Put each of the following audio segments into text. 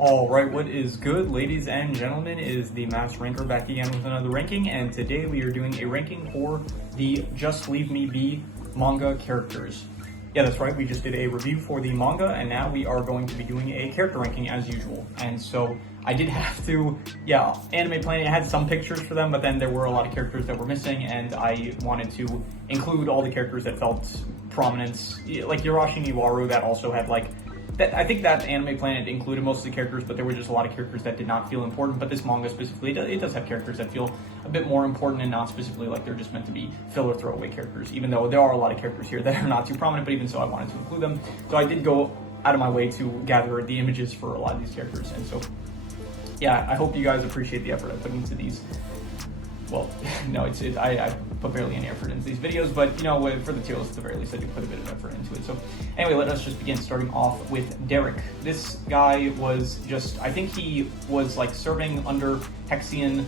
Alright, what is good, ladies and gentlemen, is the Themasr ranker back again with another ranking, and today we are doing a ranking for the Just Leave Me Be manga characters. Yeah, that's right, we just did a review for the manga, and now we are going to be doing a character ranking as usual. And so, I did have to, Anime Planet had some pictures for them, but then there were a lot of characters that were missing, and I wanted to include all the characters that felt prominent, like Yarashi Niwaru, that also had I think that Anime Planet included most of the characters, but there were just a lot of characters that did not feel important. But this manga specifically, it does have characters that feel a bit more important and not specifically like they're just meant to be filler throwaway characters, even though there are a lot of characters here that are not too prominent, but even so I wanted to include them. So I did go out of my way to gather the images for a lot of these characters, and so yeah, I hope you guys appreciate the effort I put into these. Well, no, I put barely any effort into these videos, but you know, for the tier list at the very least, I do put a bit of effort into it. So anyway, let us just begin, starting off with Derek. This guy was just, I think he was like serving under Hexion,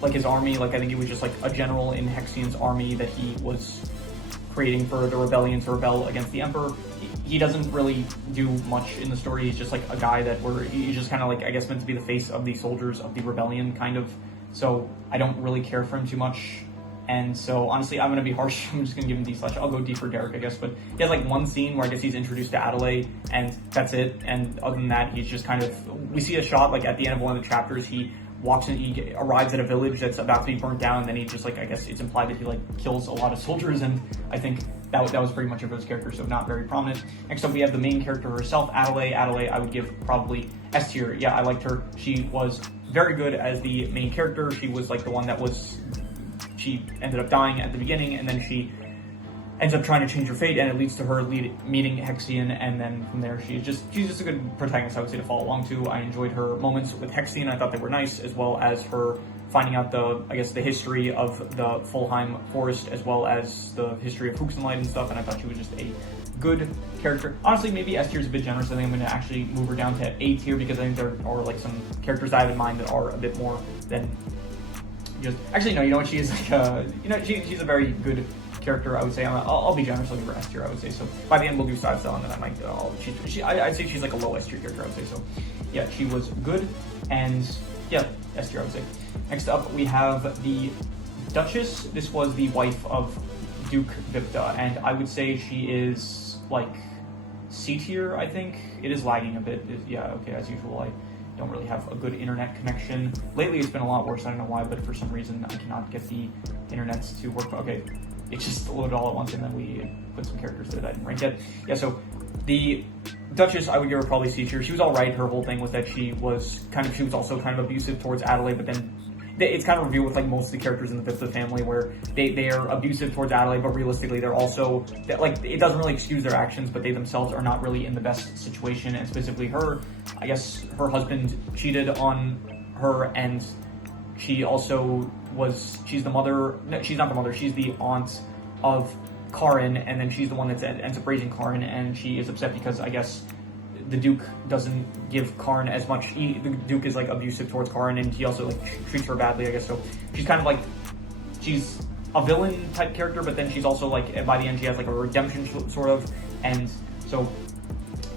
like his army, like I think he was just like a general in Hexion's army that he was creating for the rebellion to rebel against the Emperor. He doesn't really do much in the story. He's just like a guy he's just kind of like, I guess, meant to be the face of the soldiers of the rebellion, kind of. So I don't really care for him too much, and so honestly I'm gonna be harsh. I'm just gonna give him D/. I'll go D for Derek, I guess, but he has like one scene where I guess he's introduced to Adelaide, and that's it. And other than that, he's just kind of, we see a shot like at the end of one of the chapters, he walks in, he arrives at a village that's about to be burnt down, and then he just like, I guess it's implied that he like kills a lot of soldiers, and I think that was pretty much of his character, so not very prominent. Next up we have the main character herself, Adelaide. Adelaide I would give probably S tier. Yeah, I liked her. She was very good as the main character. She was like the one that she ended up dying at the beginning, and then she ends up trying to change her fate, and it leads to her meeting Hexion, and then from there she's just a good protagonist, I would say, to follow along to. I enjoyed her moments with Hexion. I thought they were nice, as well as her finding out the history of the Fulheim Forest, as well as the history of Huxenlight and stuff, and I thought she was just a good character. Honestly, maybe S tier is a bit generous. I think I'm going to actually move her down to A tier, because I think there are like some characters I have in mind that are a bit more than just, actually no, you know what, she is like she's a very good character, I would say. I'll be generous, I'll give her S tier, I would say. So by the end we'll do side style, and then I might I'd say she's like a low S tier character, I would say. So yeah, she was good, and yeah, S tier, I would say. Next up we have the Duchess. This was the wife of Duke Vipta, and I would say she is like C tier, I think. It is lagging a bit. Yeah, okay, as usual, I don't really have a good internet connection. Lately it's been a lot worse, I don't know why, but for some reason I cannot get the internet to work. Okay, it just loaded all at once, and then we put some characters that I didn't rank yet. Yeah, so the Duchess, I would give her probably C tier. She was alright. Her whole thing was that she was also kind of abusive towards Adelaide, but then it's kind of revealed with like most of the characters in the Vipta family, where they are abusive towards Adelaide, but realistically they're also, like, it doesn't really excuse their actions, but they themselves are not really in the best situation. And specifically her, I guess her husband cheated on her, and she also she's the mother, no, she's not the mother, she's the aunt of Karin, and then she's the one that ends up raising Karin, and she is upset because I guess the Duke doesn't give Karin as much. The Duke is like abusive towards Karin, and he also like treats her badly, I guess. So she's kind of like, she's a villain type character, but then she's also like, by the end she has like a redemption sort of, and so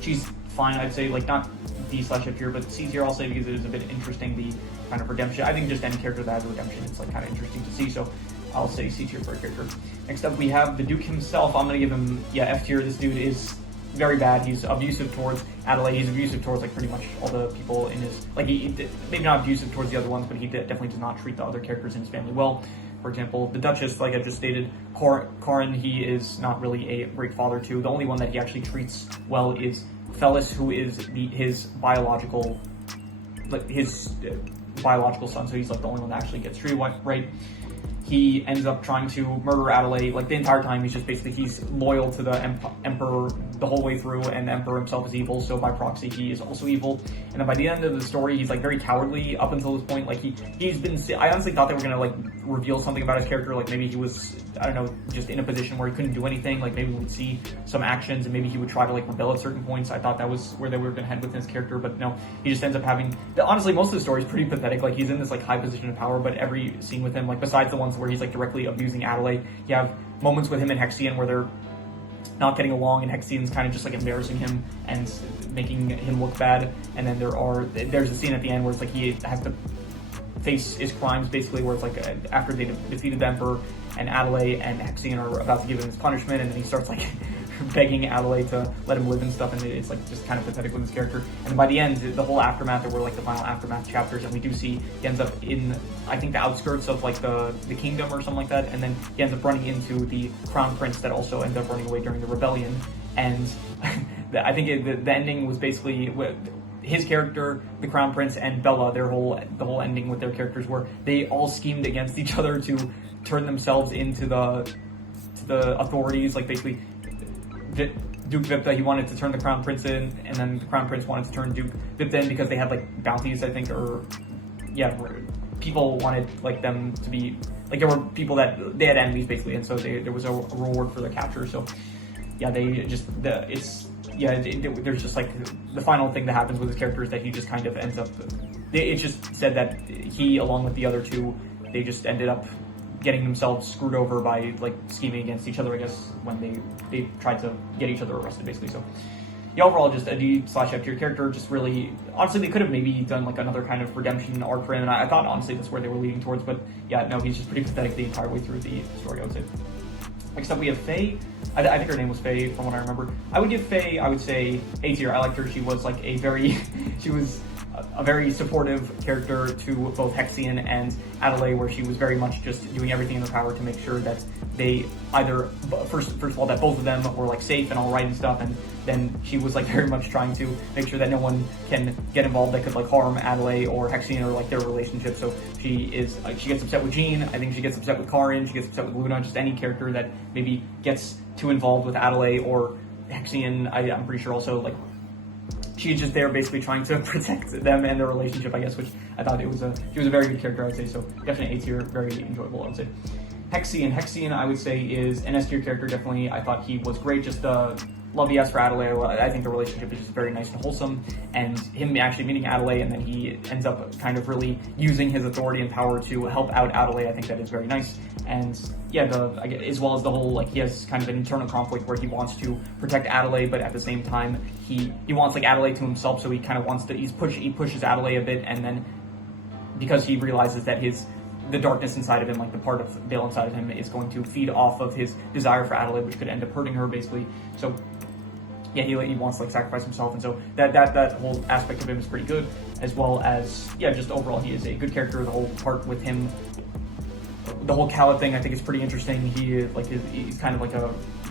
she's fine, I'd say. Like, not D/F tier, but C tier I'll say, because it is a bit interesting, the kind of redemption. I think just any character that has redemption, it's like kind of interesting to see, so I'll say C tier for a character. Next up we have the Duke himself. I'm gonna give him, yeah, F tier. This dude is very bad. He's abusive towards Adelaide. He's abusive towards like pretty much all the people in his, like, maybe not abusive towards the other ones, but he definitely does not treat the other characters in his family well. For example, the Duchess, like I just stated, Karin, he is not really a great father to. The only one that he actually treats well is Fellis, who is his biological son, so he's like the only one that actually gets treated right. He ends up trying to murder Adelaide. Like, the entire time, he's loyal to the Emperor the whole way through, and the Emperor himself is evil, so by proxy he is also evil. And then by the end of the story, he's like very cowardly up until this point. Like, I honestly thought they were gonna like reveal something about his character, like maybe he was, I don't know, just in a position where he couldn't do anything. Like, maybe we would see some actions, and maybe he would try to like rebel at certain points. I thought that was where they were gonna head with his character, but no, he just ends up having, honestly, most of the story is pretty pathetic. Like, he's in this like high position of power, but every scene with him, like besides the ones where he's like directly abusing Adelaide, you have moments with him and Hexion where they're not getting along, and Hexine's kind of just like embarrassing him and making him look bad. And then there's a scene at the end where it's like he has to face his crimes, basically, where it's like after they defeated the Emperor, and Adelaide and Hexine are about to give him his punishment, and then he starts like begging Adelaide to let him live and stuff, and it's like just kind of pathetic with his character. And by the end, the whole aftermath, there were like the final aftermath chapters, and we do see he ends up in, I think, the outskirts of like the kingdom or something like that, and then he ends up running into the crown prince that also ended up running away during the rebellion. And I think the ending was basically his character, the crown prince, and Bella. The whole ending with their characters were they all schemed against each other to turn themselves into the authorities, like basically Duke Vipta, he wanted to turn the crown prince in, and then the crown prince wanted to turn Duke Vipta in because they had like bounties, I think, or yeah, people wanted like them to be like, there were people that they had enemies basically, and so there was a reward for their capture. So yeah, there's just like the final thing that happens with his character is that he just kind of ends up. It just said that he, along with the other two, they just ended up getting themselves screwed over by like scheming against each other, I guess, when they tried to get each other arrested, basically. So yeah, overall, just a D/F tier character. Just really, honestly, they could have maybe done like another kind of redemption arc for him, and I thought honestly that's where they were leading towards. But yeah, no, he's just pretty pathetic the entire way through the story, I would say. Next up, we have Faye. I think her name was Faye, from what I remember. I would give Faye, I would say, A tier. I liked her. She was like she was a very supportive character to both Hexine and Adelaide, where she was very much just doing everything in her power to make sure that they either, first of all, that both of them were like safe and all right and stuff, and then she was like very much trying to make sure that no one can get involved that could like harm Adelaide or Hexine or like their relationship. So she gets upset with Jean, I think she gets upset with Karin, she gets upset with Luna, just any character that maybe gets too involved with Adelaide or Hexine. I'm pretty sure also like she's just there basically trying to protect them and their relationship, I guess, which I thought she was a very good character, I would say. So definitely A tier, very enjoyable, I would say. Hexine, I would say, is an S tier character, definitely. I thought he was great, just love he has for Adelaide. I think the relationship is just very nice and wholesome, and him actually meeting Adelaide, and then he ends up kind of really using his authority and power to help out Adelaide. I think that is very nice. And yeah, as well as the whole, like, he has kind of an internal conflict where he wants to protect Adelaide, but at the same time he wants like Adelaide to himself, so he kind of wants to he pushes Adelaide a bit, and then because he realizes that the darkness inside of him, like the part of Vale inside of him, is going to feed off of his desire for Adelaide, which could end up hurting her basically. So yeah, he wants to like sacrifice himself, and so that whole aspect of him is pretty good, as well as yeah, just overall he is a good character. The whole part with him, the whole Khaled thing, I think is pretty interesting. He's kind of like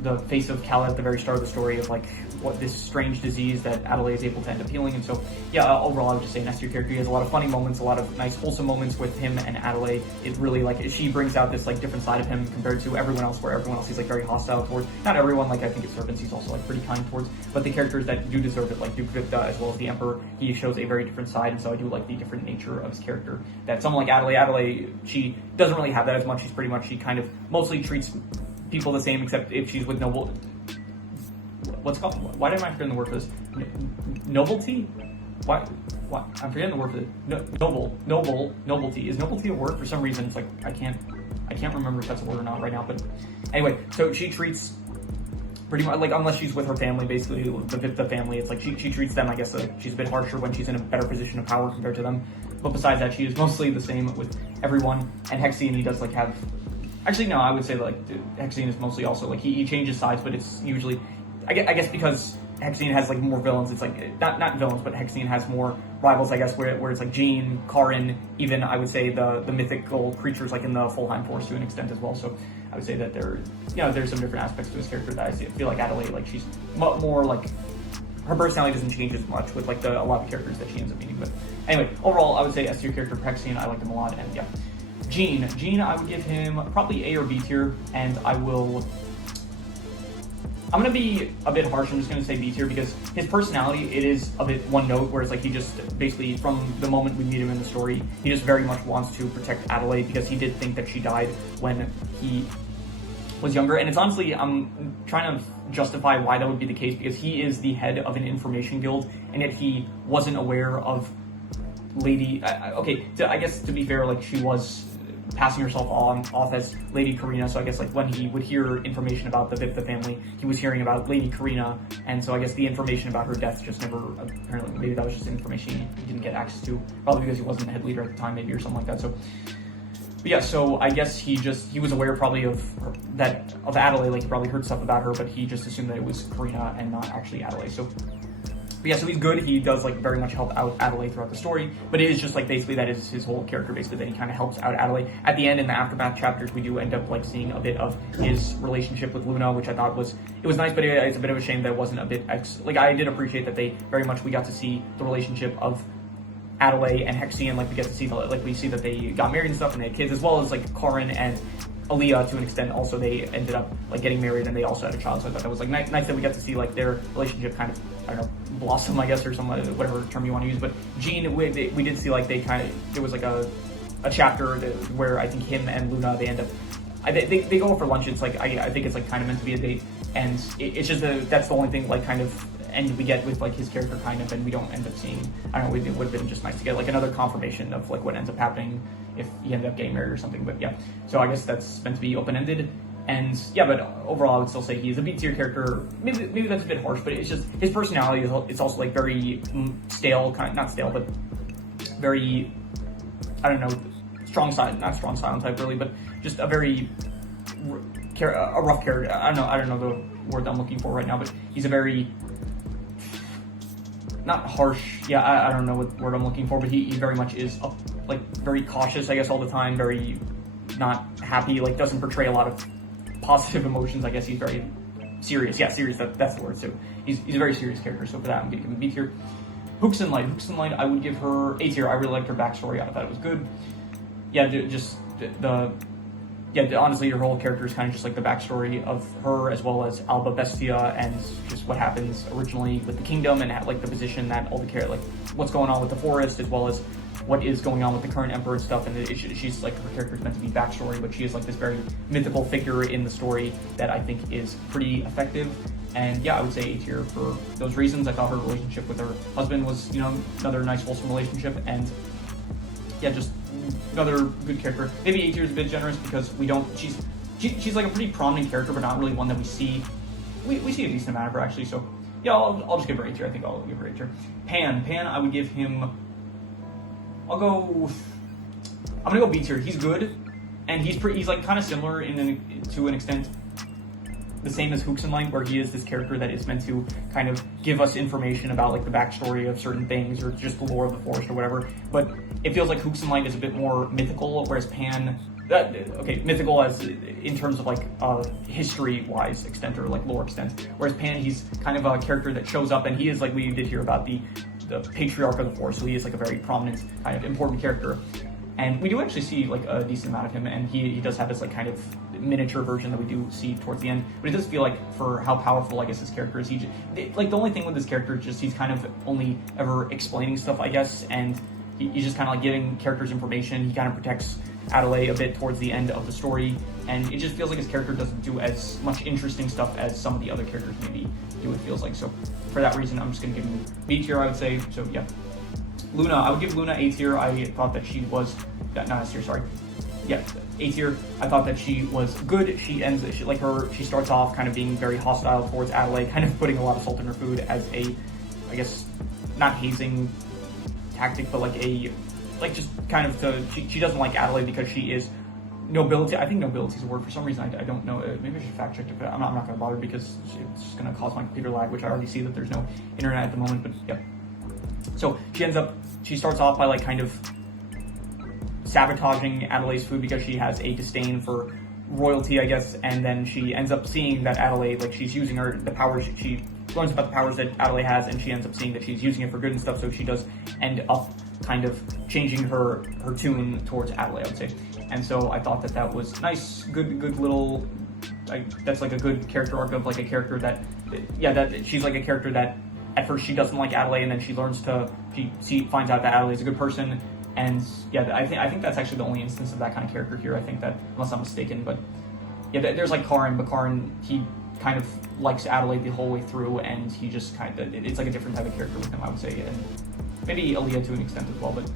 the face of Khaled at the very start of the story, of like what this strange disease that Adelaide is able to end up healing. And so yeah, overall I would just say an S tier character. He has a lot of funny moments, a lot of nice wholesome moments with him and Adelaide. It really, like, she brings out this like different side of him compared to everyone else, where everyone else he's like very hostile towards. Not everyone, like I think his servants he's also like pretty kind towards, but the characters that do deserve it, like Duke Vipta as well as the Emperor, he shows a very different side. And so I do like the different nature of his character. That someone like Adelaide, she doesn't really have that as much. She kind of mostly treats people the same, except if she's with noble. What's called? Why am I forgetting the word for this? Nobility? What? I'm forgetting the word for it. Nobility. Is nobility a word? For some reason, it's like I can't remember if that's a word or not right now. But anyway, so she treats pretty much like, unless she's with her family, basically the Vipta family, it's like she treats them, I guess, she's a bit harsher when she's in a better position of power compared to them. But besides that, she is mostly the same with everyone. And Hexine, he does like have. Actually, no, I would say like Hexine is mostly also like he changes sides, but it's usually, I guess because Hexine has like more villains. It's like not villains, but Hexine has more rivals, I guess, where it's like Jean, Karin, even I would say the mythical creatures like in the Fulheim Force to an extent as well. So I would say that there's some different aspects to his character that I feel like Adelaide, like she's more like her personality doesn't change as much with like a lot of characters that she ends up meeting. But anyway, overall I would say S tier character for Hexine. I like him a lot, and yeah. Jean, I would give him probably A or B tier, and I'm going to be a bit harsh. I'm just going to say B tier because his personality, it is a bit one note, whereas like he just basically, from the moment we meet him in the story, he just very much wants to protect Adelaide because he did think that she died when he was younger. And it's honestly, I'm trying to justify why that would be the case, because he is the head of an information guild, and yet he wasn't aware of Lady, okay, so I guess to be fair, like she was passing herself off as Lady Karina. So I guess like when he would hear information about the Viptha family, he was hearing about Lady Karina, and so I guess the information about her death just never, apparently maybe that was just information he didn't get access to, probably because he wasn't the head leader at the time, maybe, or something like that. So but yeah, so I guess he was aware probably of Adelaide, like he probably heard stuff about her, but he just assumed that it was Karina and not actually Adelaide. So but yeah, so he's good. He does like very much help out Adelaide throughout the story, but it is just like basically that is his whole character, basically, that he kind of helps out Adelaide. At the end, in the aftermath chapters, we do end up like seeing a bit of his relationship with Luna, which I thought was nice, but it's a bit of a shame that it wasn't a bit like I did appreciate that they very much we got to see the relationship of Adelaide and Hexian, like we get to see we see that they got married and stuff and they had kids, as well as like Karin and Aaliyah to an extent. Also, they ended up like getting married and they also had a child. So I thought that was like nice that we got to see like their relationship kind of, I don't know, blossom, I guess, or some whatever term you want to use. But Jean, we did see like they kind of, there was like a chapter where I think him and Luna, they end up they go for lunch. It's like I think it's like kind of meant to be a date, and it's just that's the only thing like kind of. And we get with like his character kind of, and we don't end up seeing, I don't know, it would have been just nice to get like another confirmation of like what ends up happening if he ended up getting married or something. But yeah, so I guess that's meant to be open-ended. And yeah, but overall I would still say he is a B tier character. Maybe that's a bit harsh, but it's just his personality it's also like very stale, kind of, not stale, but very, I don't know, not strong silent type really, but just a very a rough character. I don't know the word that I'm looking for right now, but he's a very, not harsh, yeah, I don't know what word I'm looking for, but he very much is like very cautious, I guess, all the time, very not happy, like doesn't portray a lot of positive emotions. I guess he's very serious. Yeah, serious, that's the word. So he's a very serious character, so for that I'm gonna give him a B tier. Hooks and Light, I would give her A tier. I really liked her backstory, I thought it was good. Yeah, just honestly, her whole character is kind of just like the backstory of her, as well as Alba Bestia, and just what happens originally with the kingdom, and like the position that all the like what's going on with the forest, as well as what is going on with the current emperor and stuff. And she's like, her character is meant to be backstory, but she is like this very mythical figure in the story that I think is pretty effective. And yeah, I would say A tier for those reasons. I thought her relationship with her husband was, another nice wholesome relationship, and yeah, just another good character. Maybe A tier is a bit generous because we don't. She's like a pretty prominent character, but not really one that we see. We see a decent amount of her actually. So yeah, I'll just give her A tier. I think I'll give her A tier. Pan, I would give him. I'm gonna go B tier. He's good, and he's like kind of similar to an extent. The same as Hooks and Light, where he is this character that is meant to kind of give us information about like the backstory of certain things or just the lore of the forest or whatever. But it feels like Hooks and Light is a bit more mythical, whereas Pan, mythical as in terms of like history-wise extent or like lore extent. Whereas Pan, he's kind of a character that shows up, and he is like we did hear about the patriarch of the forest, so he is like a very prominent kind of important character. And we do actually see like a decent amount of him, and he does have this like kind of miniature version that we do see towards the end. But it does feel like for how powerful I guess his character is, like the only thing with this character is just he's kind of only ever explaining stuff, I guess, and he's just kind of like giving characters information. He kind of protects Adelaide a bit towards the end of the story, and it just feels like his character doesn't do as much interesting stuff as some of the other characters maybe do, it feels like. So for that reason, I'm just gonna give him B tier, I would say. So yeah. Luna, I would give Luna A tier. I thought that she was, not S tier, sorry. Yeah, A tier. I thought that she was good. She starts off kind of being very hostile towards Adelaide, kind of putting a lot of salt in her food as a, I guess, not hazing tactic, but just kind of she doesn't like Adelaide because she is nobility. I think nobility is a word for some reason. I don't know. Maybe I should fact check it, but I'm not going to bother because it's going to cause my computer lag, which I already see that there's no internet at the moment, but yeah. So she starts off by like kind of sabotaging Adelaide's food because she has a disdain for royalty, I guess, and then she ends up seeing that Adelaide, like she's using the powers, she learns about the powers that Adelaide has, and she ends up seeing that she's using it for good and stuff, so she does end up kind of changing her tune towards Adelaide, I would say. And so I thought that was nice, good little, that's like a good character arc of like a character that she's like a character that at first she doesn't like Adelaide, and then she finds out that Adelaide's a good person, and yeah, I think that's actually the only instance of that kind of character here. I think that, unless I'm mistaken, but yeah, there's like Karin, but Karin, he kind of likes Adelaide the whole way through, and he just kind of, it's like a different type of character with him, I would say, and maybe Aaliyah to an extent as well, but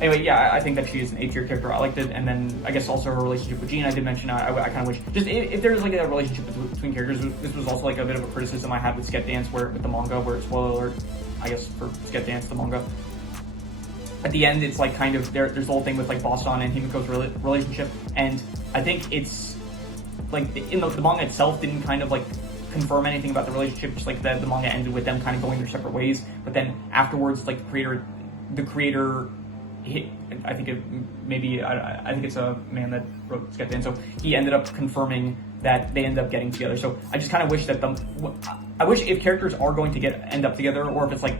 anyway, yeah, I think that she is an A tier character. I liked it, and then I guess also her relationship with Jean. I did mention I kind of wish just if there's like a relationship between characters. This was also like a bit of a criticism I had with Sket Dance, where with the manga, where spoiler alert, I guess for Sket Dance, the manga. At the end, it's like kind of there's the whole thing with like Boston and Himiko's relationship, and I think it's like in the manga itself didn't kind of like confirm anything about the relationship. Just like the manga ended with them kind of going their separate ways, but then afterwards, like the creator. I think I think it's a man that wrote Sket Dance, so he ended up confirming that they end up getting together. So I just kind of wish that I wish if characters are going to end up together, or if it's like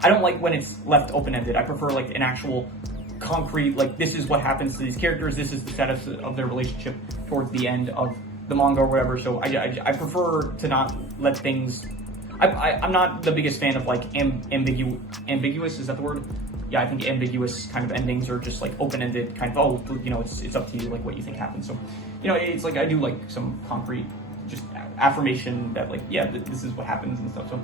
I don't like when it's left open ended. I prefer like an actual concrete, like this is what happens to these characters, this is the status of their relationship towards the end of the manga or whatever. So I prefer to not let things. I'm not the biggest fan of like ambiguous. Is that the word? Yeah, I think ambiguous kind of endings are just like open-ended kind of, it's up to you, like what you think happens. So, it's like I do like some concrete just affirmation that like, yeah, this is what happens and stuff. So,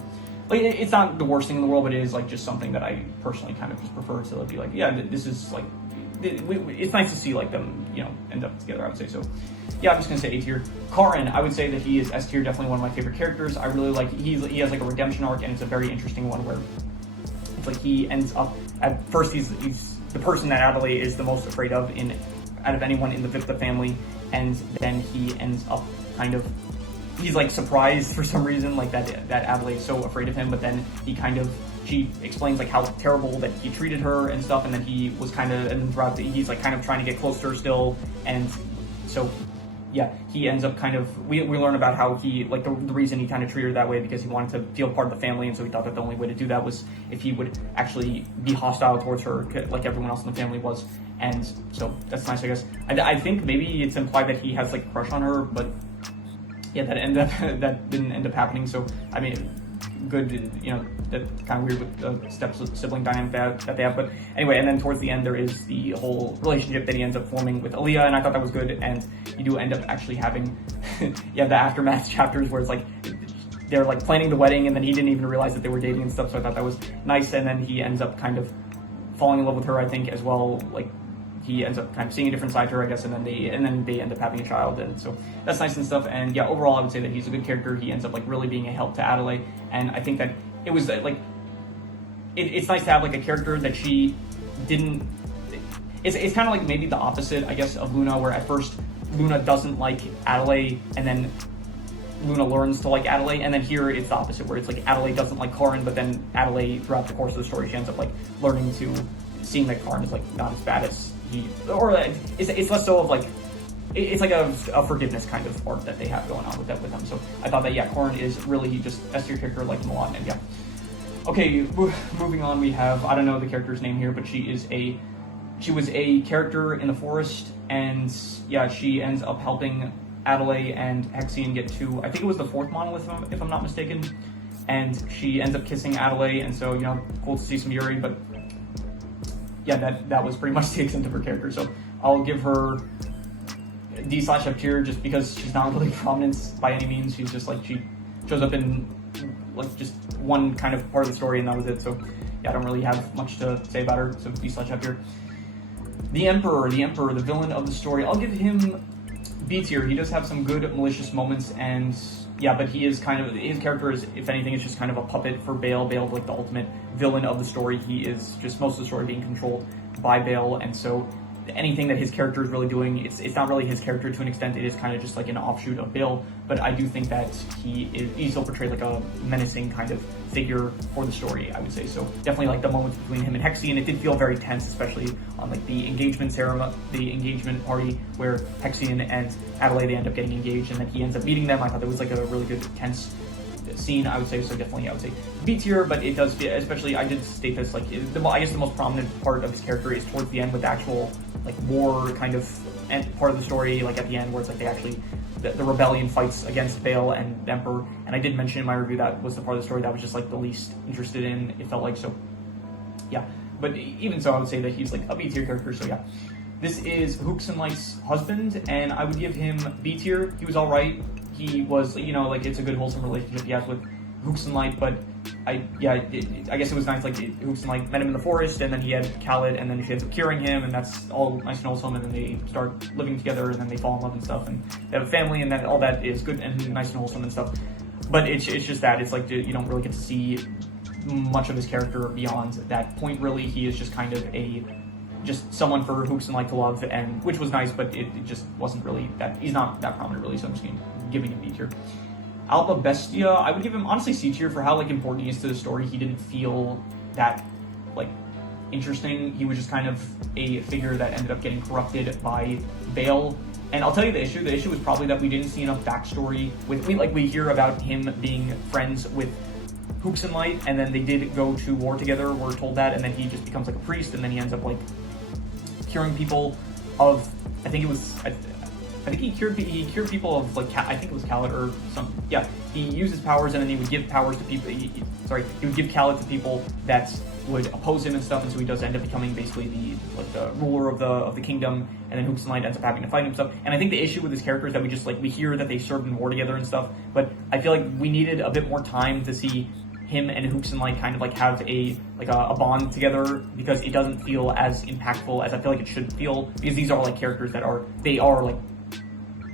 like, it's not the worst thing in the world, but it is like just something that I personally kind of just prefer to be like, yeah, this is like, it's nice to see like them, end up together, I would say. So, yeah, I'm just gonna say A tier. Karin, I would say that he is S tier, definitely one of my favorite characters. I really like, he has like a redemption arc, and it's a very interesting one where it's like he ends up, at first he's the person that Adelaide is the most afraid of out of anyone in the Vipta family, and then he ends up kind of, he's like surprised for some reason, like that Adelaide is so afraid of him, but then she explains like how terrible that he treated her and stuff, and then he was kind of, and throughout he's like kind of trying to get close to her still, and so yeah, he ends up kind of, we learn about how he, like the reason he kind of treated her that way because he wanted to feel part of the family, and so he thought that the only way to do that was if he would actually be hostile towards her like everyone else in the family was, and so that's nice, I guess. I think maybe it's implied that he has like a crush on her, but yeah, that didn't end up happening, so I mean, good, that's kind of weird with the sibling dynamic that they have, but anyway, and then towards the end there is the whole relationship that he ends up forming with Aaliyah, and I thought that was good, and you do end up actually having the aftermath chapters where it's like they're like planning the wedding, and then he didn't even realize that they were dating and stuff, so I thought that was nice, and then he ends up kind of falling in love with her, I think, as well, like he ends up kind of seeing a different side to her, I guess, and then they end up having a child, and so that's nice and stuff. And yeah, overall, I would say that he's a good character. He ends up like really being a help to Adelaide, and I think that it was like it's nice to have like a character that she didn't. It's kind of like maybe the opposite, I guess, of Luna, where at first Luna doesn't like Adelaide, and then Luna learns to like Adelaide, and then here it's the opposite, where it's like Adelaide doesn't like Karin, but then Adelaide, throughout the course of the story, she ends up like learning to seeing that Karin is like not as bad as it's less so of like, it's like a forgiveness kind of arc that they have going on with them. So I thought that, yeah, Karin is really just S tier character, like him a lot, and yeah. Okay, moving on, we have, I don't know the character's name here, but she was a character in the forest, and yeah, she ends up helping Adelaide and Hexion get to, I think it was the 4th monolith, if I'm not mistaken, and she ends up kissing Adelaide, and so, cool to see some Yuri, but yeah, that was pretty much the extent of her character. So I'll give her D/F tier just because she's not really prominent by any means. She's just like, she shows up in like just one kind of part of the story, and that was it. So yeah, I don't really have much to say about her. So D/F tier. The Emperor, the villain of the story, I'll give him B tier. He does have some good malicious moments, and yeah, but he is kind of, his character is, if anything, is just kind of a puppet for Bale. Bale, like the ultimate villain of the story. He is just most of the story being controlled by Bale, and so anything that his character is really doing, it's not really his character to an extent. It is kind of just like an offshoot of Bale, but I do think that he still portrayed like a menacing kind of figure for the story, I would say. So definitely like the moments between him and Hexion, it did feel very tense, especially on like the engagement ceremony, the engagement party where Hexion and Adelaide, they end up getting engaged, and then he ends up meeting them. I thought that was like a really good tense scene, I would say. So definitely I would say B tier, but it does, especially, I did state this, like I guess the most prominent part of his character is towards the end with the actual like war kind of part of the story, like at the end where it's like they actually, the rebellion fights against Bale and the Emperor, and I did mention in my review that was the part of the story that was just like the least interested in, it felt like. So yeah, but even so, I would say that he's like a B tier character. So yeah, this is Hooksunlight's husband, and I would give him B tier. He was alright. He was, like, it's a good wholesome relationship he has with Hooks and Light, but I guess it was nice, like, Hooks and Light met him in the forest, and then he had Khaled, and then she ends up curing him, and that's all nice and wholesome, and then they start living together, and then they fall in love and stuff, and they have a family, and then all that is good and nice and wholesome and stuff. But it's just that, it's like, you don't really get to see much of his character beyond that point, really. He is just kind of just someone for Hooks and Light to love, and which was nice, but it just wasn't really that, he's not that prominent, really, so I'm just giving him B tier. Alba Bestia, I would give him, honestly, C tier for how, like, important he is to the story. He didn't feel that, like, interesting. He was just kind of a figure that ended up getting corrupted by Bale. And I'll tell you the issue. The issue was probably that we didn't see enough backstory with, we hear about him being friends with Hooks and Light, and then they did go to war together, we're told that, and then he just becomes, like, a priest, and then he ends up, like, curing people of, I think he cured people of, like, I think it was Khaled or something. Yeah, he used his powers, and then he would give powers to people. He would give Khaled to people that would oppose him and stuff, and so he does end up becoming basically the ruler of the kingdom. And then Hooks and Light ends up having to fight him and stuff. And I think the issue with his character is that we hear that they served in war together and stuff, but I feel like we needed a bit more time to see him and Hooks and Light kind of like have a bond together, because it doesn't feel as impactful as I feel like it should feel, because these are like characters that are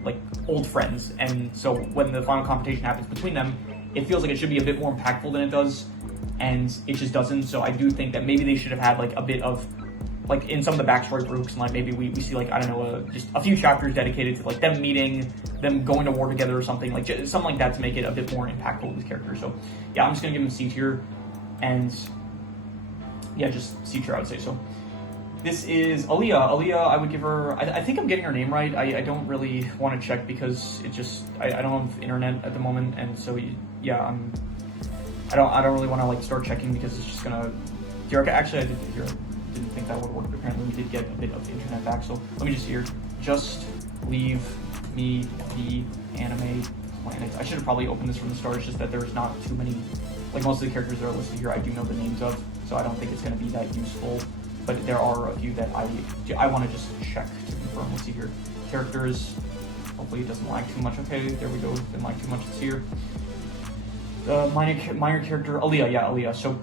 like old friends, and so when the final confrontation happens between them, it feels like it should be a bit more impactful than it does, and it just doesn't. So I do think that maybe they should have had like a bit of, like, in some of the backstory for Hooks and Light, maybe we see, like, I don't know, just a few chapters dedicated to like them meeting, them going to war together or something, like something like that to make it a bit more impactful with his character. So yeah, I'm just gonna give him C tier, and yeah, just C tier, I would say. So this is Aaliyah. Aaliyah, I would give her, I think I'm getting her name right. I don't really want to check because it just, I don't have internet at the moment, and so yeah, I don't really want to like start checking because it's just gonna, actually I didn't think that would work, but apparently we did get a bit of the internet back, so let me just see here. Just leave me the anime planet. I should have probably opened this from the start. It's just that there's not too many, like, most of the characters that are listed here I do know the names of, so I don't think it's going to be that useful. But there are a few that I want to just check to confirm. Let's see here. Characters. Hopefully it doesn't lag too much. Okay, there we go. It didn't lag too much. It's here. The minor character, Aaliyah. Yeah, Aaliyah. So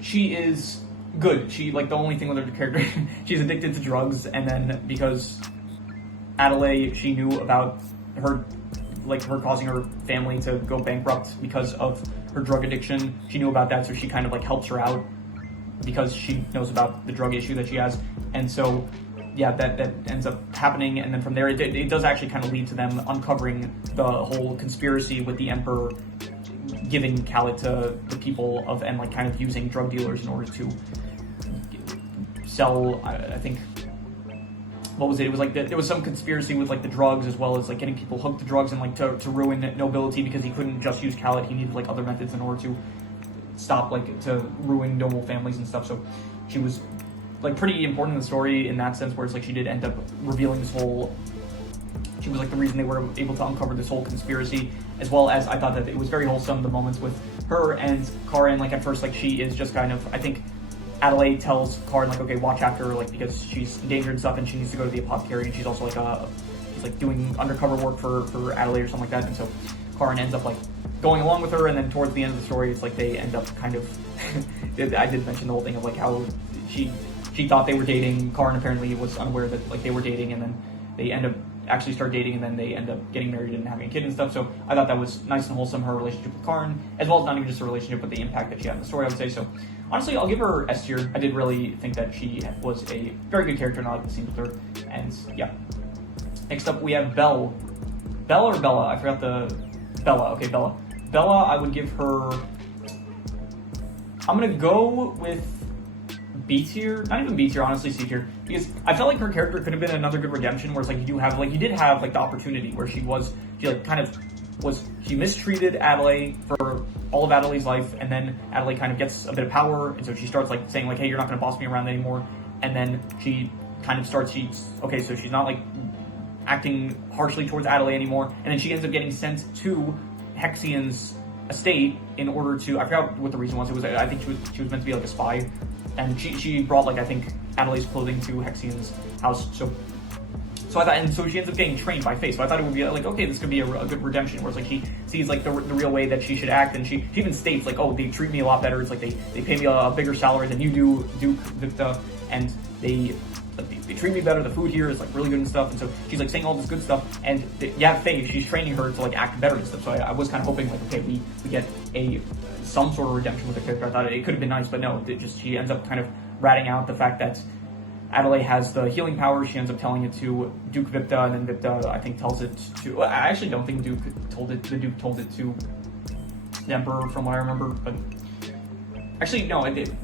she is good. She, like, the only thing with her character, she's addicted to drugs, and then because Adelaide, she knew about her, like, her causing her family to go bankrupt because of her drug addiction. She knew about that, so she kind of like helps her out because she knows about the drug issue that she has. And so yeah, that ends up happening, and then from there it does actually kind of lead to them uncovering the whole conspiracy with the Emperor giving Khaled to the people of, and like kind of using drug dealers in order to sell, I think, what was it? It was like there was some conspiracy with like the drugs, as well as like getting people hooked to drugs and like to ruin nobility, because he couldn't just use Khaled, he needed like other methods in order to stop, like, to ruin noble families and stuff. So she was like pretty important in the story in that sense, where it's like she did end up revealing this whole, she was like the reason they were able to uncover this whole conspiracy, as well as I thought that it was very wholesome, the moments with her and Karin. Like at first, like she is just kind of, I think Adelaide tells Karin like, okay, watch after her, like, because she's endangered and stuff, and she needs to go to the apothecary, and she's also like she's like doing undercover work for Adelaide or something like that. And so Karin ends up like going along with her, and then towards the end of the story, it's like they end up kind of I did mention the whole thing of like how she thought they were dating. Karin apparently was unaware that like they were dating, and then they end up actually start dating, and then they end up getting married and having a kid and stuff. So I thought that was nice and wholesome, her relationship with Karin, as well as not even just a relationship, but the impact that she had in the story, I would say. So honestly, I'll give her S tier. I did really think that she was a very good character, and I like the scenes with her. And yeah. Next up, we have Belle. Belle or Bella? I forgot the... Bella. Okay, Bella. Bella, I would give her... I'm going to go with B tier. Not even B tier, honestly, C tier. Because I felt like her character could have been another good redemption, where it's like you did have like the opportunity where she mistreated Adelaide for all of Adelaide's life, and then Adelaide kind of gets a bit of power, and so she starts like saying like, hey, you're not going to boss me around anymore. And then she kind of starts, so she's not like acting harshly towards Adelaide anymore, and then she ends up getting sent to Hexion's estate in order to, I forgot what the reason was. It was, I think she was meant to be like a spy, and she brought like, I think, Adelaide's clothing to Hexion's house. So So I thought, and so she ends up getting trained by Faye. So I thought it would be like, okay, this could be a good redemption, where it's like she sees like the real way that she should act, and she even states like, oh, they treat me a lot better. It's like they pay me a bigger salary than you do, Duke Vipta, and they treat me better. The food here is like really good and stuff. And so she's like saying all this good stuff, and Faye, she's training her to like act better and stuff. So I was kind of hoping like, okay, we get some sort of redemption with the character. I thought it could have been nice, but no, she ends up kind of ratting out the fact that Adelaide has the healing power. She ends up telling it to Duke Vipta, and then Vipta, I think, tells it to... Well, I actually don't think the Duke told it to the Emperor, from what I remember, but... Actually, no, I did.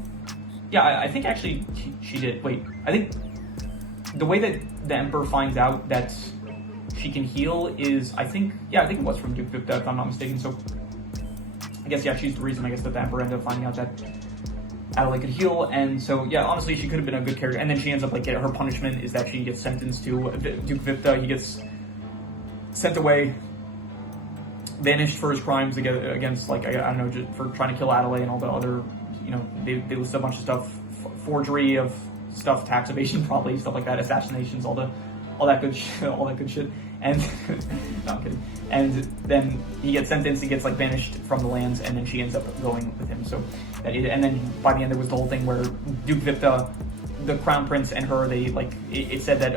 Yeah, I think actually she did. Wait, I think the way that the Emperor finds out that she can heal is, I think it was from Duke Vipta, if I'm not mistaken, so... I guess, yeah, she's the reason, I guess, that the Emperor ended up finding out that Adelaide could heal, and so, yeah, honestly, she could have been a good character, and then she ends up, like, her punishment is that she gets sentenced to Duke Vipta. He gets sent away, banished for his crimes against, like, I don't know, just for trying to kill Adelaide and all the other, you know, they list a bunch of stuff, forgery of stuff, tax evasion, probably, stuff like that, assassinations, all that good shit, and, no, I'm kidding. And then he gets sentenced, he gets like banished from the lands, and then she ends up going with him. So and then by the end there was the whole thing where Duke Vipta, the crown prince, and her, they like it said that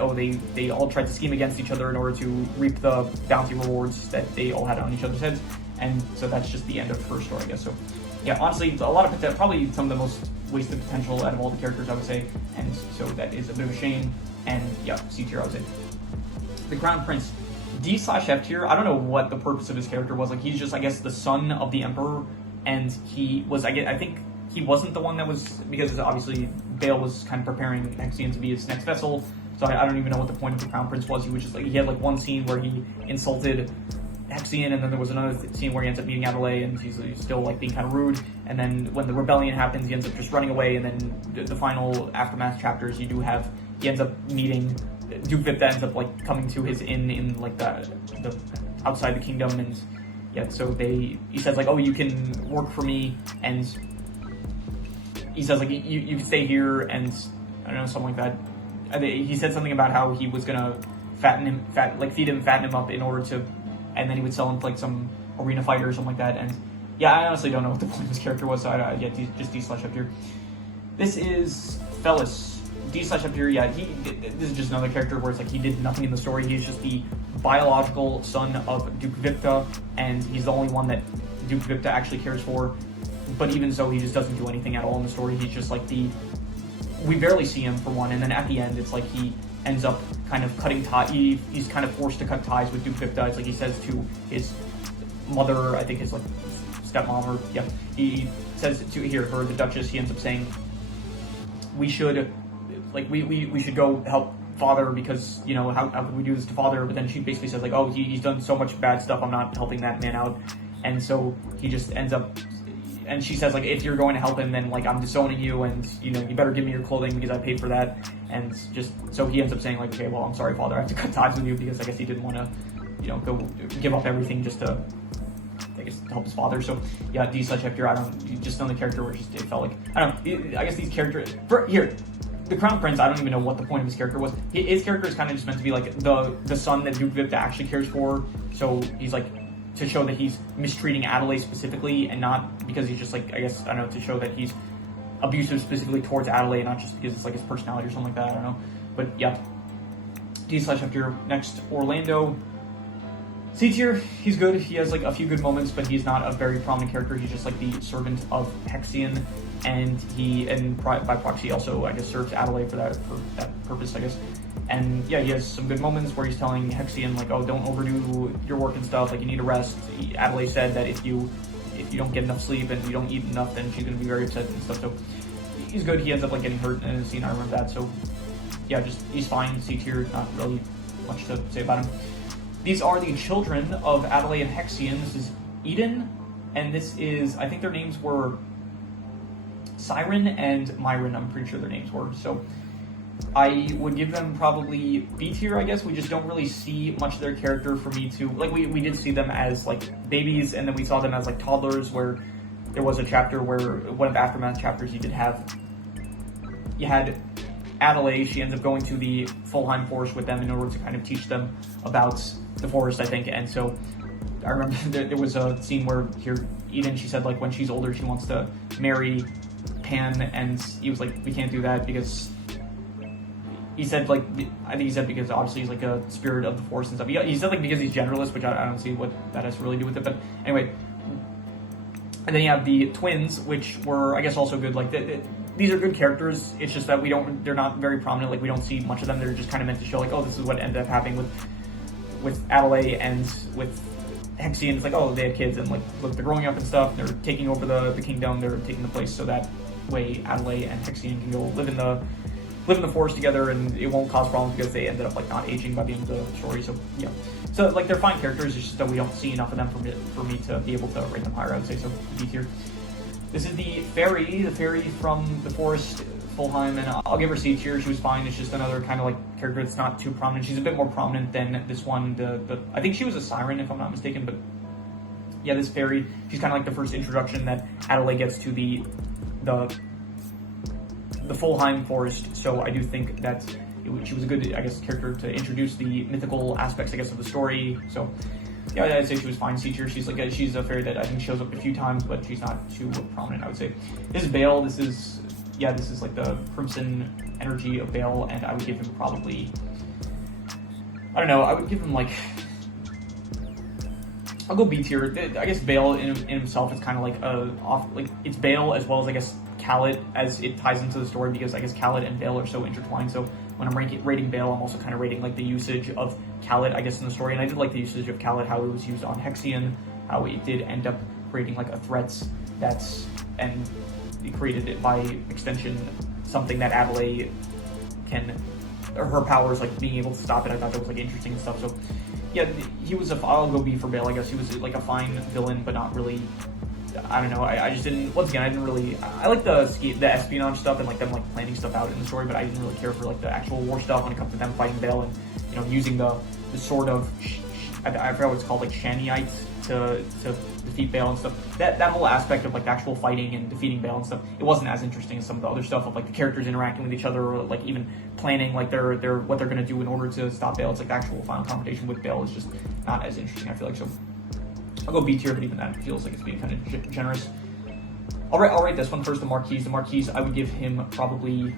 they all tried to scheme against each other in order to reap the bounty rewards that they all had on each other's heads, and so that's just the end of her story, I guess. So yeah, honestly, a lot of potential, probably some of the most wasted potential out of all the characters, I would say, and so that is a bit of a shame. And yeah, C tier, I would say. The crown prince, D/F tier. I don't know what the purpose of his character was. Like, he's just, I guess, the son of the emperor, and he was, I think he wasn't the one that was, because obviously Bale was kind of preparing Hexion to be his next vessel, so I don't even know what the point of the crown prince was. He was just like, he had like one scene where he insulted Hexion, and then there was another scene where he ends up meeting Adelaide, and he's still like being kind of rude, and then when the rebellion happens, he ends up just running away, and then the final aftermath chapters, he ends up meeting Duke Vipta, ends up like coming to his inn in like the outside the kingdom, and yeah, so he says like, oh, you can work for me, and he says like, you can stay here, and I don't know, something like that. He said something about how he was gonna feed him, fatten him up in order to, and then he would sell him to like some arena fighter or something like that. And yeah, I honestly don't know what the point of his character was, so just D/F tier. This is Fellis. D/F tier, yeah, this is just another character where it's like he did nothing in the story. He's just the biological son of Duke Vipta, and he's the only one that Duke Vipta actually cares for. But even so, he just doesn't do anything at all in the story. He's just like we barely see him for one, and then at the end, it's like he ends up kind of cutting ties. He's kind of forced to cut ties with Duke Vipta. It's like he says to his mother, I think his like stepmom, or yeah, he says to her, the Duchess. He ends up saying, we should go help father, because, you know, how could we do this to father? But then she basically says like, oh, he's done so much bad stuff, I'm not helping that man out. And so he just ends up, and she says like, if you're going to help him, then like I'm disowning you, and you know, you better give me your clothing because I paid for that. And just so he ends up saying like, okay, well, I'm sorry, father, I have to cut ties with you, because I guess he didn't want to, you know, go give up everything just to, I guess, to help his father. So yeah, D/F tier. Just another character where it felt like, I don't know, I guess these characters here. The Crown Prince, I don't even know what the point of his character was. His character is kind of just meant to be like the son that Duke Vipta actually cares for. So he's like, to show that he's mistreating Adelaide specifically, and not because he's just like, I guess, I don't know, to show that he's abusive specifically towards Adelaide, not just because it's like his personality or something like that, I don't know. But yeah, D/F tier. Next, Orlando. C tier, he's good. He has like a few good moments, but he's not a very prominent character. He's just like the servant of Hexion, and by proxy also, I guess, serves Adelaide for that purpose, I guess. And yeah, he has some good moments where he's telling Hexion like, oh, don't overdo your work and stuff, like you need to rest. Adelaide said that if you don't get enough sleep and you don't eat enough, then she's gonna be very upset and stuff. So he's good. He ends up like getting hurt in a scene, I remember that. So yeah, just he's fine. C tier, not really much to say about him. These are the children of Adelaide and Hexion. This is Eden, and this is, I think their names were Siren and Myron, I'm pretty sure their names were. So I would give them probably B tier, I guess. We just don't really see much of their character for me to, like, we did see them as like babies, and then we saw them as like toddlers, where there was a chapter where, one of the aftermath chapters, you had Adelaide, she ends up going to the Fulheim Forest with them in order to kind of teach them about the forest, I think. And so I remember there was a scene where Eden, she said like when she's older she wants to marry Pan, and he was like, we can't do that because he said like, I think he said because obviously he's like a spirit of the forest and stuff. He said like because he's generalist, which I don't see what that has to really do with it, but anyway. And then you have the twins, which were, I guess, also good. Like, these are good characters. It's just that they're not very prominent. Like, we don't see much of them. They're just kind of meant to show, like, oh, this is what ended up happening with Adelaide and with Hexion. It's like, oh, they had kids, and, like, look, they're growing up and stuff. They're taking over the kingdom. They're taking the place so that way Adelaide and Hexion can go live in the forest together, and it won't cause problems because they ended up, like, not aging by the end of the story. So, yeah. So, like, they're fine characters, it's just that we don't see enough of them for me to be able to rate them higher, I would say, so B tier. This is the fairy from the forest, Fulheim, and I'll give her C tier. She was fine. It's just another kind of, like, character that's not too prominent. She's a bit more prominent than this one. I think she was a siren, if I'm not mistaken, but yeah, this fairy, she's kind of like the first introduction that Adelaide gets to the Fulheim Forest, so I do think that she was a good, I guess, character to introduce the mythical aspects, I guess, of the story. So, yeah, I'd say she was fine. C tier. She's a fairy that I think shows up a few times, but she's not too prominent, I would say. This is Bale. This is like the crimson energy of Bale, and I would give him probably, I don't know, I would give him like, I'll go B tier. I guess Bale in himself is kind of like it's Bale as well as, I guess, Khaled, as it ties into the story, because I guess Khaled and Bale are so intertwined. So when I'm rating Bale, I'm also kind of rating like the usage of Khaled, I guess, in the story. And I did like the usage of Khaled, how it was used on Hexion, how it did end up creating like a threat and it created it by extension something that Adelaide her powers, like being able to stop it. I thought that was like interesting and stuff. So yeah, I'll go B for Bale, I guess. He was like a fine villain, but not really, I don't know, I just didn't, once again, I didn't really, I like the espionage stuff and like them like planning stuff out in the story, but I didn't really care for like the actual war stuff when it comes to them fighting Bale and, you know, using the sort of, I forgot what it's called, like Shaniite to defeat Bale and stuff. That whole aspect of like the actual fighting and defeating Bale and stuff, it wasn't as interesting as some of the other stuff of like the characters interacting with each other, or like even planning like what they're gonna do in order to stop Bale. It's like the actual final confrontation with Bale is just not as interesting, I feel like. So I'll go B tier, but even that feels like it's being kind of generous. I'll rate this one first, the Marquise. The Marquise, I would give him probably,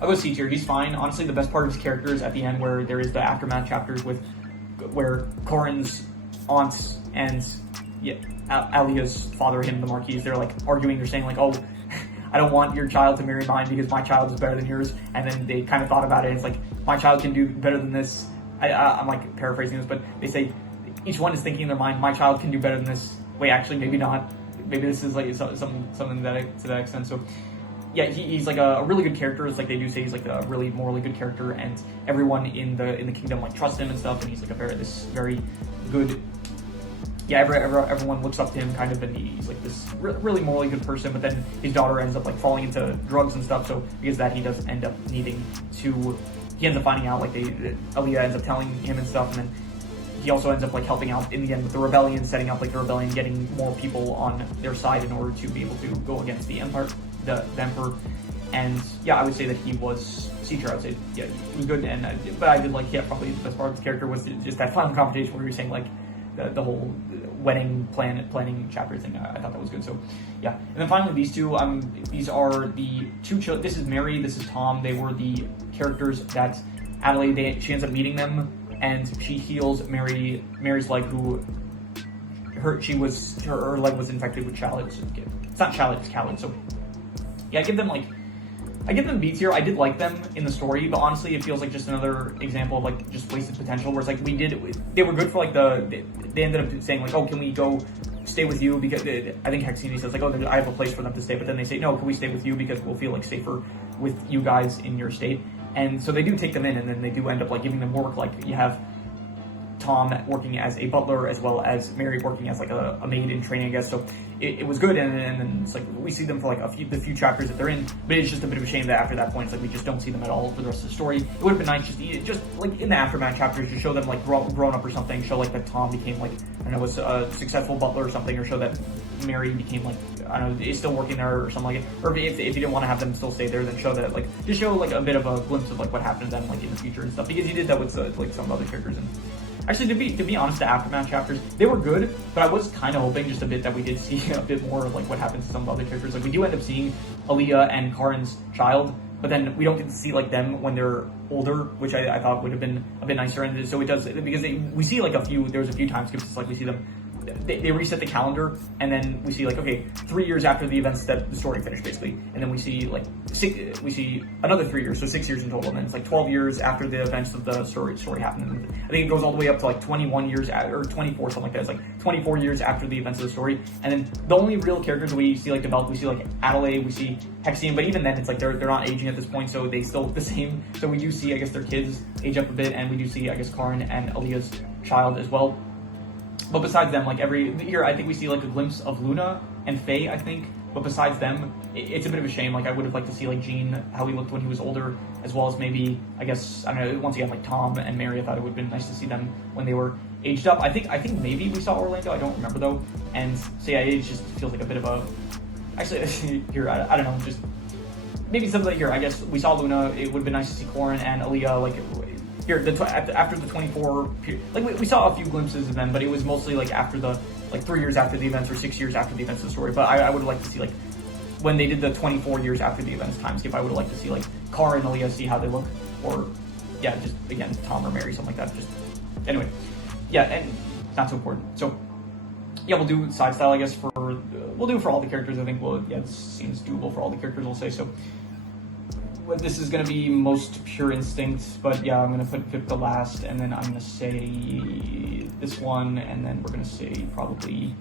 I'll go C tier. He's fine. Honestly, the best part of his character is at the end, where there is the aftermath chapters where Corin's aunt and Alia's father, him, the Marquise, they're like arguing. They're saying like, oh, I don't want your child to marry mine because my child is better than yours. And then they kind of thought about it. And it's like, my child can do better than this. I'm like paraphrasing this, but they say each one is thinking in their mind, my child can do better than this. Wait, actually, maybe not. Maybe this is like something to that extent. So yeah, he's like a really good character. It's like they do say he's like a really morally good character, and everyone in the kingdom like trusts him and stuff. And he's like this very good. Yeah, everyone looks up to him kind of, and he's like this really morally good person. But then his daughter ends up like falling into drugs and stuff. So because of that, he does end up needing to. He ends up finding out, like Aaliyah ends up telling him and stuff, and then he also ends up like helping out in the end with the rebellion, setting up like the rebellion, getting more people on their side in order to be able to go against the Emperor. The Emperor. And yeah, I would say that he was C tier. I would say yeah, he was good, but I did like probably the best part of the character was just that final confrontation where you were saying like the whole wedding planning chapter thing. I thought that was good. So yeah, and then finally these two. These are the two children. This is Mary. This is Tom. They were the characters that Adelaide. She ends up meeting them, and she heals Mary's leg, her leg was infected with Chalet. It's not Chalet, it's Khaled. So yeah, I give them B tier. I did like them in the story, but honestly, it feels like just another example of like just wasted potential. Where it's like they were good for like they ended up saying like, oh, can we go stay with you, because I think Hexini says like, oh, I have a place for them to stay, but then they say no, can we stay with you because we'll feel like safer with you guys in your state. And so they do take them in, and then they do end up like giving them work. Like you have Tom working as a butler, as well as Mary working as like a maid in training, I guess. So it was good, and then it's like we see them for like the few chapters that they're in, but it's just a bit of a shame that after that point, it's like we just don't see them at all for the rest of the story. It would have been nice just like in the aftermath chapters to show them like grown up or something, show like that Tom became like, I don't know, was a successful butler or something, or show that Mary became like, I don't know, is still working there or something like it, or if you didn't want to have them still stay there, then show that, like, just show like a bit of a glimpse of like what happened to them like in the future and stuff, because you did that with like some other characters. And actually, to be honest, the aftermath chapters, they were good, but I was kind of hoping just a bit that we did see a bit more of like what happens to some other characters. Like we do end up seeing Aaliyah and Karin's child, but then we don't get to see like them when they're older, which I thought would have been a bit nicer. And so it does, because we see like there's a few time skips. It's like we see them, they reset the calendar, and then we see like, okay, 3 years after the events that the story finished, basically, and then we see like we see another 3 years, so 6 years in total, and then it's like 12 years after the events of the story happened. And I think it goes all the way up to like 21 years or 24, something like that. It's like 24 years after the events of the story, and then the only real characters we see like develop, we see like Adelaide, we see Hexian, but even then it's like they're not aging at this point, so they still look the same. So we do see, I guess, their kids age up a bit, and we do see, I guess, Karin and Aaliyah's child as well. But besides them, like every year, I think we see like a glimpse of Luna and Faye, I think. But besides them, it's a bit of a shame. Like I would have liked to see like Jean, how he looked when he was older, as well as maybe, I guess, I don't know, once again, like Tom and Mary. I thought it would have been nice to see them when they were aged up. I think maybe we saw Orlando. I don't remember though. And so yeah, it just feels like a bit of a, actually here, I don't know, just maybe something like here. I guess we saw Luna. It would have been nice to see Karin and Aaliyah, like, here, after the 24 period, like we saw a few glimpses of them, but it was mostly like after the, like 3 years after the events or 6 years after the events of the story. But I would have liked to see like when they did the 24 years after the events time skip. I would have liked to see like Cara and Aaliyah, see how they look, or yeah, just again Tom or Mary, something like that. Just anyway, yeah, and not so important. So yeah, we'll do side style, I guess, we'll do for all the characters. I think this seems doable for all the characters, we'll say. So this is going to be most pure instinct, but yeah, I'm going to put Vip the last, and then I'm going to say this one, and then we're going to say probably,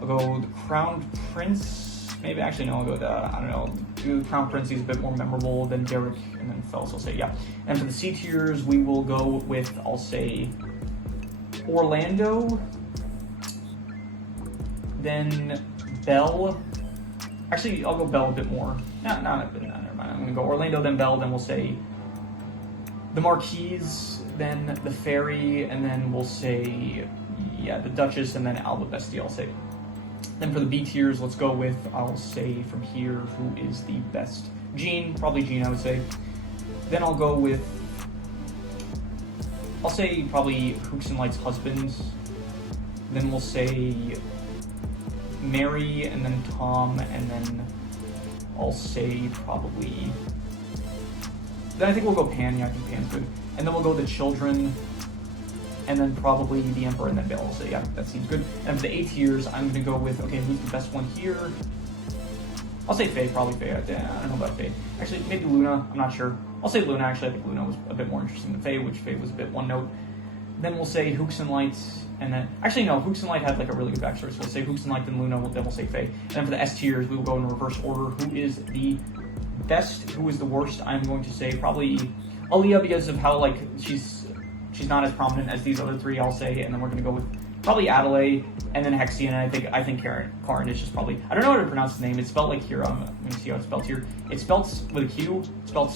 I'll go the Crown Prince, maybe, actually no, I'll go the, I don't know, do Crown Prince. He's a bit more memorable than Derek, and then Fels, I'll say, yeah. And for the C tiers, we will go with, I'll say, Orlando, then Belle. Actually, I'll go Belle a bit more. No, never mind. I'm going to go Orlando, then Belle, then we'll say the Marquise, then the Fairy, and then we'll say, yeah, the Duchess, and then Alba Bestie, I'll say. Then for the B tiers, let's go with, I'll say from here, who is the best? Jean, probably Jean, I would say. Then I'll go with, I'll say probably Hooks and Light's husband. Then we'll say Mary, and then Tom, and then I'll say probably, then I think we'll go Pan. Yeah, I think Pan's good. And then we'll go the children, and then probably the Emperor, and then Belle. I'll say, yeah, that seems good. And for the A tiers, I'm going to go with, okay, who's the best one here? I'll say Faye, probably Faye. I don't know about Faye. Actually, maybe Luna, I'm not sure. I'll say Luna, actually. I think Luna was a bit more interesting than Faye, which Faye was a bit one note. Then we'll say Hooks and Light, and then, actually no, Hooks and Light had like a really good backstory, so we'll say Hooks and Light, then Luna, then we'll say Faye. And then for the S tiers, we will go in reverse order. Who is the best, who is the worst? I'm going to say probably Aaliyah, because of how like she's not as prominent as these other three, I'll say, and then we're going to go with probably Adelaide, and then Hexian, and I think Karin is just probably, I don't know how to pronounce the name. It's spelled like here, let me see how it's spelled here. It's spelled with a Q, it's spelled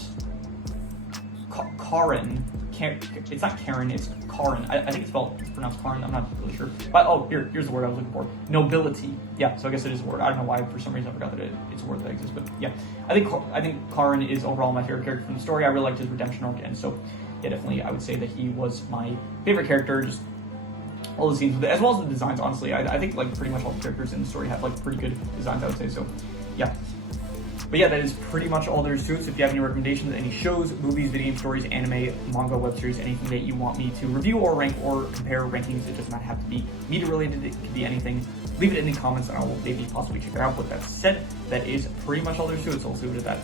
Karin. It's not Karen, it's Karin. I think it's pronounced Karin, I'm not really sure. But oh, here's the word I was looking for. Nobility. Yeah, so I guess it is a word. I don't know why, for some reason I forgot that it's a word that exists, but yeah. I think Karin is overall my favorite character from the story. I really liked his redemption arc, and so yeah, definitely I would say that he was my favorite character. Just all the scenes with it, as well as the designs, honestly. I think like pretty much all the characters in the story have like pretty good designs, I would say, so yeah. But yeah, that is pretty much all there is to it. So if you have any recommendations, any shows, movies, video game stories, anime, manga, web series, anything that you want me to review or rank or compare rankings, it does not have to be media related, it could be anything. Leave it in the comments and I will maybe possibly check it out. With that said, that is pretty much all there is to it, so let's leave it at that.